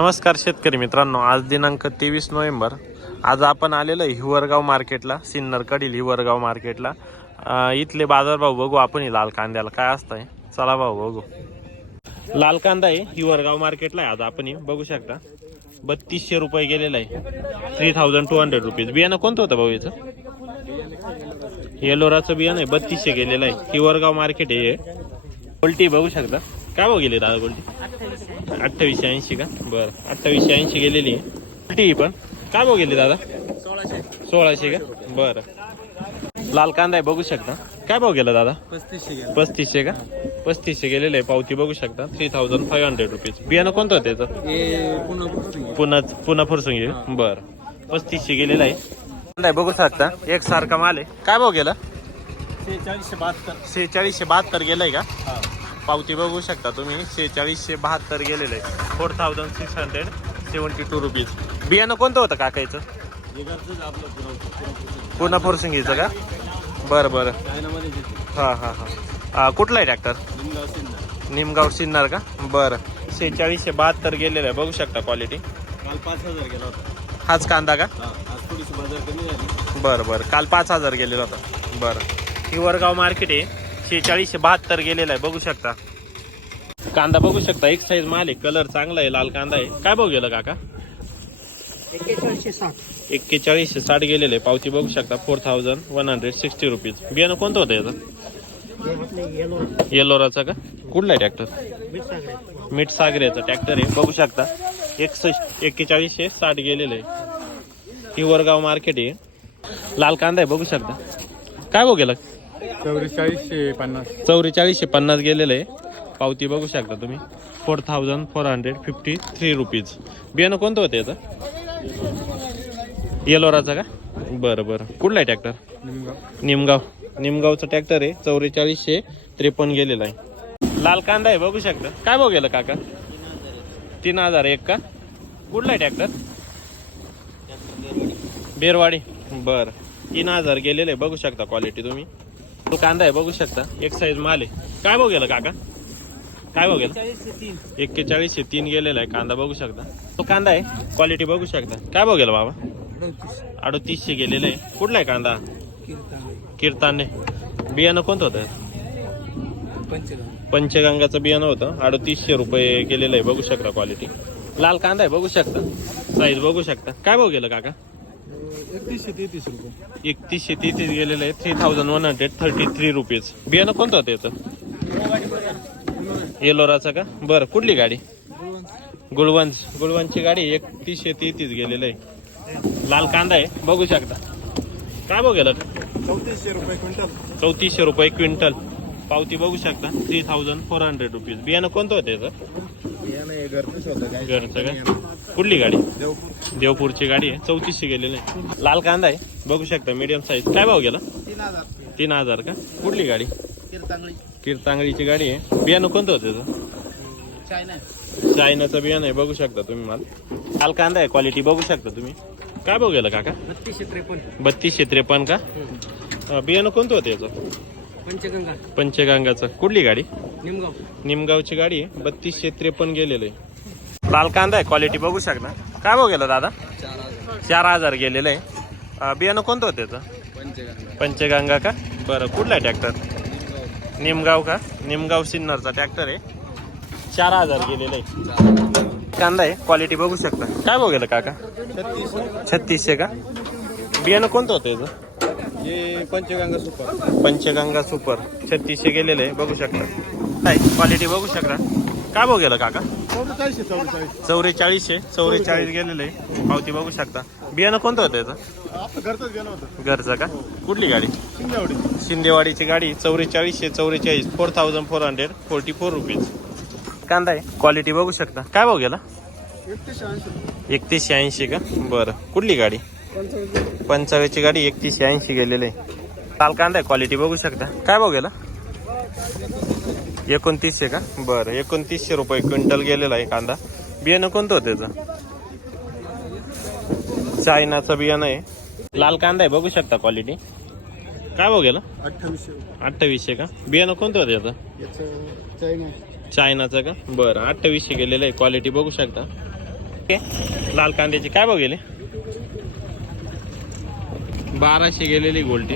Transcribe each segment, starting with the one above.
नमस्कार शेतकरी मित्रांनो आज दिनांक तेवीस नोव्हेंबर. आज आपण आलेलो आहे हिवरगाव मार्केटला सिन्नरकडील हिवरगाव मार्केटला. इथले बाजारभाव बघू आपण लाल कांद्याला काय असतंय. चला भाऊ बघू. लाल कांदा आहे हिवरगाव मार्केटला आहे. आज आपण बघू शकता. बत्तीसशे रुपये गेलेला आहे. Three thousand two hundred rupees बियाणं कोणतं होतं भाऊ याचं? येलोराचं बियाणं आहे बत्तीसशे गेलेलं आहे. हिवरगाव मार्केट आहे हे. बघू शकता. काय भाऊ गेले दादा गोल्टी अठ्ठावीसशे ऐंशी का? बरं. अठ्ठावीसशे ऐंशी गेलेली आहे. टी पण. काय भाऊ गेले दादा? सोळाशे का? बरं. लाल कांदा आहे बघू शकता. काय भाऊ गेला दादा? पस्तीसशे पस्तीसशे का? पस्तीसशे गेलेले आहे पावती बघू शकता. Three thousand five hundred rupees बियाणं कोणतं होतं त्याचं पुन्हा पुन्हा फुरसून घे बरं. पस्तीसशे गेलेलं आहे. बघू शकता. एक सारखा माल आहे. काय भाऊ गेला? शेहेचाळीसशे बहात्तर. शेहेचाळीसशे बहात्तर गेलंय का? पावती बघू शकता तुम्ही. शेहेचाळीसशे बहात्तर गेलेलं आहे four thousand six hundred seventy two rupees बियाणं कोणतं होतं काकायचं? पुन्हा फुरसुंगीचं का? बरं बरं. हां हां हां. कुठला आहे ट्रॅक्टर निमगाव सिन्नर का? बरं. शेहेचाळीसशे बहात्तर गेलेलं आहे. बघू शकता क्वालिटी काल पाच हजार गेला होता. हाच कांदा का? हा बरं बरं. काल पाच हजार गेलेला होता. बरं. हिवरगाव मार्केट आहे. शेहेचाळीसशे बहात्तर गेलेला आहे. बघू शकता. कांदा बघू शकता. एक साईज माल आहे. कलर चांगला आहे. लाल कांदा आहे. काय भाऊ गेलं काका? एक्केचाळीसशे साठ. एक्केचाळीसशे साठ गेलेले आहे. पावती बघू शकता. Four thousand one hundred sixty rupees बियाणं कोणतं होतं याचं? येलो येलोराचा का? कुठला आहे ट्रॅक्टर मीठ सागऱ्याचा ट्रॅक्टर आहे. बघू शकता. एकसष्ट एक्केचाळीसशे साठ गेलेलं आहे. हिवरगाव मार्केट आहे. लाल कांदा आहे. बघू शकता. काय भाऊ गेला? चौवेचाळीसशे पन्नास. चौवेचाळीसशे पन्नास गेलेलं. आहे पावती बघू शकता तुम्ही. Four thousand four hundred fifty three rupees. बियाणं कोणतं होतं याचं? येलोराचा का? बरं बरं. कुठला आहे ट्रॅक्टर निमगाव. निमगाव. निमगावचं ट्रॅक्टर आहे. चौवेचाळीसशे त्रेपन्न गेलेलं आहे. लाल कांदा आहे बघू शकता. काय भाऊ गेलं काका? तीन हजार एक का? कुठला आहे ट्रॅक्टर बेरवाडी. बरं. तीन हजार गेलेलं आहे. बघू शकता क्वालिटी तुम्ही. तो कांदा आहे बघू शकता. एक साईज माल आहे. काय भाऊ गेलं काका? काय भाऊ गेलं एक्केचाळीस एक्केचाळीसशे तीन गेलेला आहे. कांदा बघू शकता. तो कांदा आहे. क्वालिटी बघू शकता. काय भाऊ गेला बाबा? अडतीसशे गेलेलं आहे. कुठला आहे कांदा? कीर्ताने. बियाणं कोणतं होतं? पंचगंगाचं बियाणं होतं. अडतीसशे रुपये गेलेलं आहे. बघू शकता क्वालिटी लाल कांदा आहे बघू शकता. साईज बघू शकता. काय भाऊ गेलं काका? एकतीसशे तेहतीस रुपये. एकतीसशे तेहतीस गेलेलं आहे three thousand one hundred thirty three rupees बियाणं कोणतं होतं याचं? येलोराचं का? बरं कुठली गाडी? गुळवंश गुळवंशची गाडी एकतीसशे तेहतीस गेलेलं आहे. लाल कांदा आहे. बघू शकता. काय गेलं? चौतीसशे रुपये क्विंटल. चौतीसशे रुपये क्विंटल. पावती बघू शकता. Three thousand four hundred rupees बियाणं कोणतं होतं याचं? घरचं का? कुठली गाडी? देवपूर देवपूरची गाडी आहे. चौतीसशे गेलेली आहे. लाल कांदा आहे. बघू शकता मीडियम साईज काय भाव गेला? तीन हजार का? कुठली गाडी? कीर्तांगळी कीर्तांगळीची गाडी आहे. बियाणं कोणतं होतं त्याचं चायना चायनाचं बियाणं आहे. बघू शकता तुम्ही माल. लाल कांदा आहे. क्वालिटी बघू शकता तुम्ही. काय भाव गेला काका? बत्तीसशे त्रेपन्न. बत्तीसशे त्रेपन्न का? बियाणं कोणतं होतं याचं? पंचगंगा. पंचगंगाचं. कुठली गाडी? निमगाव. निमगावची गाडी आहे. बत्तीसशे त्रेपन्न गेलेलं आहे. लाल कांदा आहे. क्वालिटी बघू शकता काय भाव गेला दादा? चार हजार चार हजार गेलेलं आहे. बियाणं कोणतं होतं त्याचं पंचगंगा. पंचगंगा का? बरं कुठला आहे ट्रॅक्टर निमगाव. का? निमगाव सिन्नरचा ट्रॅक्टर आहे. चार हजार गेलेलं आहे. कांदा आहे. क्वालिटी बघू शकता. काय भाव गेलं काका? छत्तीस छत्तीसशे का? बियाणं कोणतं होतं याचं? हे पंचगंगा सुपर. पंचगंगा सुपर. छत्तीसशे गेलेलं आहे बघू शकता. काय क्वालिटी बघू शकता? काय भाव गेलं काका? चौवेचाळीसशे चौवेचाळीस. चौवेचाळीसशे चौवेचाळीस गेलेलं. आहे पावती बघू शकता. बियाणं कोणतं होतं याचं? आपलं घरचंच गेलं होतं. घरचं का? कुठली गाडी? शिंदेवाडी. शिंदेवाडीची गाडी चौवेचाळीसशे चौवेचाळीस. Four thousand four hundred forty four rupees कांदा आहे. क्वालिटी बघू शकता. काय भाव गेला? ऐंशी. एकतीसशे ऐंशी का? बरं. कुठली गाडी? पंचाळीसची गाडी एकतीसशे ऐंशी गेलेली आहे. लाल कांदा आहे क्वालिटी बघू शकता. काय भाव गेला? एकोणतीसशे का? बरं एकोणतीसशे रुपये क्विंटल गेलेला आहे कांदा. बियाणं कोणतं होतं त्याचं चायनाचं बियाणं आहे. लाल कांदा आहे बघू शकता क्वालिटी काय भाव गेला? अठ्ठावीसशे अठ्ठावीसशे का? बियाणं कोणतं होतं याचं? याचं चायना चायनाचं का? बरं अठ्ठावीसशे गेलेलं आहे क्वालिटी बघू शकता. लाल कांद्याची काय भाव गेले? बाराशे गेलेली गोल्टी.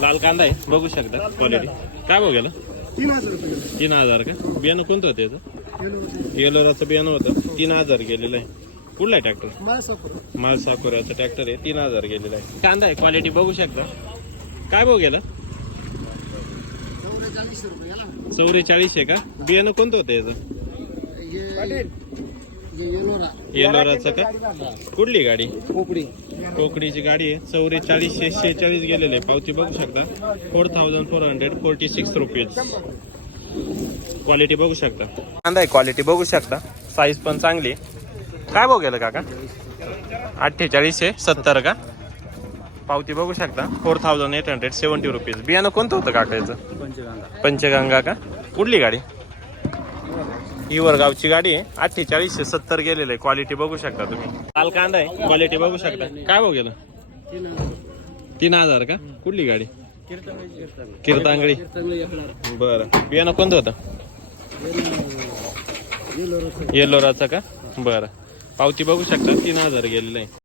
लाल कांदा आहे बघू शकता क्वालिटी काय भाव गेला? तीन हजार रुपये तीन हजार का? बियाणं कोणतं होतं त्याचं येलोराचं बियाणं होतं. तीन हजार गेलेलं आहे. कुठला आहे ट्रॅक्टर मला साकोऱ्याचं ट्रॅक्टर आहे. तीन हजार गेलेला आहे. कांदा आहे क्वालिटी बघू शकता. काय भाव गेला? चौवेचाळीसशे का? बियाणं कोणतं होतं याचं? येलोराचं का? कुठली गाडी? खोपडी. कोकडीची गाडी आहे. चौवेचाळीसशे शेहेचाळीस गेलेले आहे. पावती बघू शकता. Four thousand four hundred forty six rupees quality बघू शकता. कांदा आहे क्वालिटी बघू शकता. साईज पण चांगली आहे. काय भाव गेलं काका अठ्ठेचाळीसशे सत्तर का? पावती बघू शकता. Four thousand eight hundred seventy rupees बियाणं कोणतं होतं काका याचं? पंचगंगा. पंचगंगा का? कुठली गाडी? हिवर गावची गाडी आहे. अठ्ठेचाळीसशे सत्तर गेलेलं. आहे क्वालिटी बघू शकता तुम्ही. लाल कांदा आहे. क्वालिटी बघू शकता. काय भाव गेलं? तीन हजार का? कुठली गाडी? कीर्तांगडी. बरं. बियाणं कोणतं होतं? येलोराचा का? बरं. पावती बघू शकता. तीन हजार गेलेलं आहे.